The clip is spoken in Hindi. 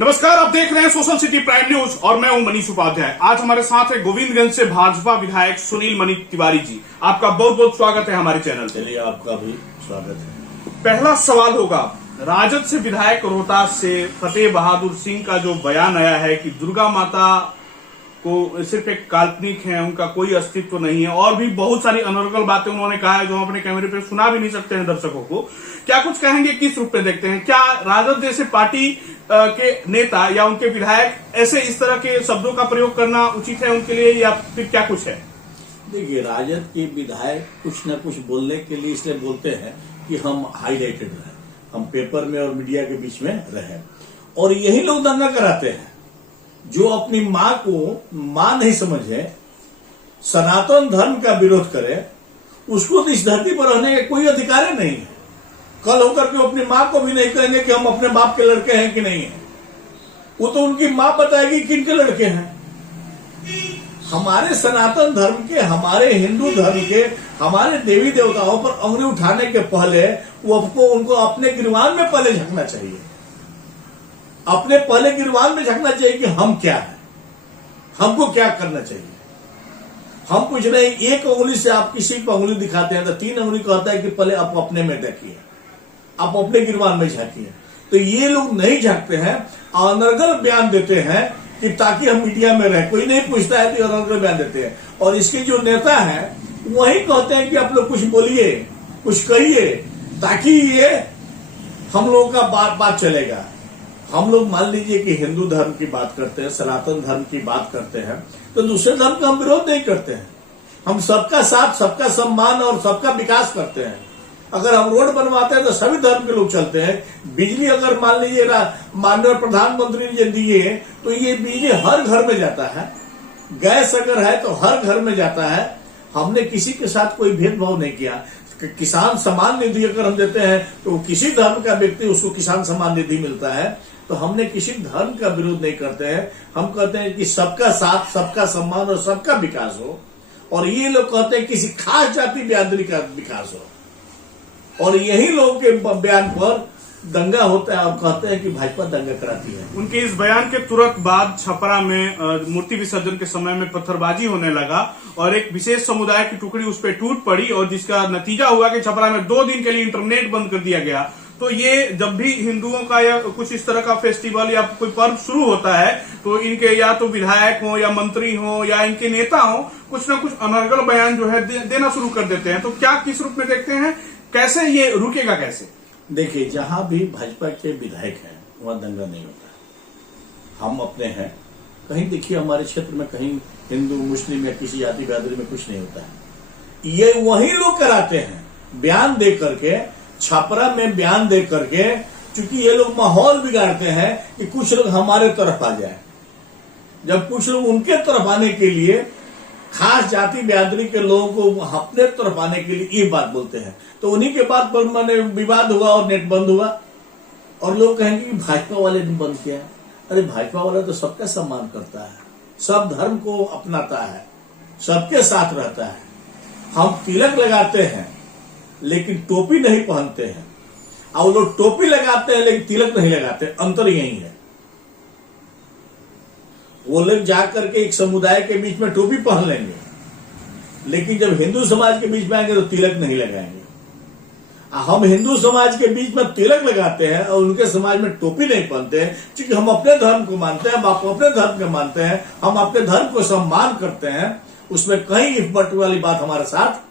नमस्कार, आप देख रहे हैं सोशल सिटी प्राइम न्यूज और मैं हूं मनीष उपाध्याय। आज हमारे साथ है गोविंदगंज से भाजपा विधायक सुनील मणि तिवारी जी। आपका बहुत बहुत स्वागत है हमारे चैनल पे। चलिए, आपका भी स्वागत है। पहला सवाल होगा, राजद से विधायक रोहतास से फतेह बहादुर सिंह का जो बयान आया है कि दुर्गा माता को सिर्फ एक काल्पनिक है, उनका कोई अस्तित्व नहीं है, और भी बहुत सारी अनर्गल बातें उन्होंने कहा है जो हम अपने कैमरे पे सुना भी नहीं सकते हैं दर्शकों को। क्या कुछ कहेंगे, किस रूप में देखते हैं? क्या राजद जैसे पार्टी के नेता या उनके विधायक ऐसे इस तरह के शब्दों का प्रयोग करना उचित है उनके लिए, या फिर क्या कुछ है? देखिए, राजद के विधायक कुछ न कुछ बोलने के लिए इसलिए बोलते हैं कि हम हाईलाइटेड रहे, हम पेपर में और मीडिया के बीच में रहे, और यही लोग दंगा कराते हैं। जो अपनी मां को मां नहीं समझे, सनातन धर्म का विरोध करे, उसको तो इस धरती पर रहने का कोई अधिकार ही नहीं है। कल होकर के अपनी मां को भी नहीं कहेंगे कि हम अपने बाप के लड़के हैं कि नहीं है। वो तो उनकी मां बताएगी कि इनके लड़के हैं। हमारे सनातन धर्म के, हमारे हिंदू धर्म के, हमारे देवी देवताओं पर उंगली उठाने के पहले उनको अपने गिरवान में पहले झंकना चाहिए। अपने पहले गिरवान में झंकना चाहिए कि हम क्या है, हमको क्या करना चाहिए। हम कुछ नहीं, एक उंगली से आप किसी पर उंगली दिखाते हैं तो 3 उंगली कहता है कि पहले आप अपने में देखिए, आप अपने गिरवान में झांकिए। तो ये लोग नहीं झांकते हैं, अनर्गल बयान देते हैं कि ताकि हम मीडिया में रहे, कोई नहीं पूछता है तो अनर्गल बयान देते हैं। और इसके जो नेता हैं वही कहते हैं कि आप लोग कुछ बोलिए, कुछ कहिए, ताकि ये हम लोगों का बात चलेगा। हम लोग मान लीजिए कि हिंदू धर्म की बात करते हैं, सनातन धर्म की बात करते हैं, तो दूसरे धर्म का हम विरोध नहीं करते हैं। हम सबका साथ, सबका सम्मान और सबका विकास करते हैं। अगर हम रोड बनवाते हैं तो सभी धर्म के लोग चलते हैं। बिजली अगर मान लीजिए माननीय प्रधानमंत्री जी दिए तो ये बिजली हर घर में जाता है। गैस अगर है तो हर घर में जाता है। हमने किसी के साथ कोई भेदभाव नहीं किया। किसान सम्मान निधि अगर हम देते हैं तो किसी धर्म का व्यक्ति उसको किसान सम्मान निधि मिलता है। तो हमने किसी धर्म का विरोध नहीं करते हैं। हम कहते हैं कि सबका साथ, सबका सम्मान और सबका विकास हो। और ये लोग कहते हैं किसी खास जाति बिरादरी का विकास हो, और यही लोगों के बयान पर दंगा होता है और कहते हैं कि भाजपा दंगा कराती है। उनके इस बयान के तुरंत बाद छपरा में मूर्ति विसर्जन के समय में पत्थरबाजी होने लगा और एक विशेष समुदाय की टुकड़ी उस पर टूट पड़ी, और जिसका नतीजा हुआ कि छपरा में 2 दिन के लिए इंटरनेट बंद कर दिया गया। तो ये जब भी हिंदुओं का या कुछ इस तरह का फेस्टिवल या कोई पर्व शुरू होता है तो इनके या तो विधायक हो या मंत्री हो या इनके नेता हो, कुछ ना कुछ अनर्गल बयान जो है देना शुरू कर देते हैं। तो क्या किस रूप में देखते हैं, कैसे ये रुकेगा कैसे? देखिए, जहां भी भाजपा के विधायक हैं वहां दंगा नहीं होता। हम अपने हैं, कहीं देखिए हमारे क्षेत्र में कहीं हिंदू मुस्लिम या किसी जाति बिरादरी में कुछ नहीं होता है। ये वही लोग कराते हैं, बयान दे करके, छपरा में बयान दे करके, क्योंकि ये लोग माहौल बिगाड़ते हैं कि कुछ लोग हमारे तरफ आ जाए। जब कुछ लोग उनके तरफ आने के लिए, खास जाति बिरादरी के लोगों को अपने तरफ आने के लिए ये बात बोलते हैं, तो उन्हीं के बाद पर मैंने विवाद हुआ और नेट बंद हुआ। और लोग कहेंगे कि भाजपा वाले ने बंद किया। अरे भाजपा वाला तो सबका सम्मान करता है, सब धर्म को अपनाता है, सबके साथ रहता है। हम तिलक लगाते हैं लेकिन टोपी नहीं पहनते हैं, और लोग टोपी लगाते हैं लेकिन तिलक नहीं लगाते। अंतर यही है। वो लोग जाकर के एक समुदाय के बीच में टोपी पहन लेंगे, लेकिन जब हिंदू समाज के बीच में आएंगे तो तिलक नहीं लगाएंगे। हम हिंदू समाज के बीच में तिलक लगाते हैं और उनके समाज में टोपी नहीं पहनते हैं, क्योंकि हम अपने धर्म को मानते हैं, हम अपने धर्म को मानते हैं, हम अपने धर्म को सम्मान करते हैं। उसमें कहीं इफ बट वाली बात हमारे साथ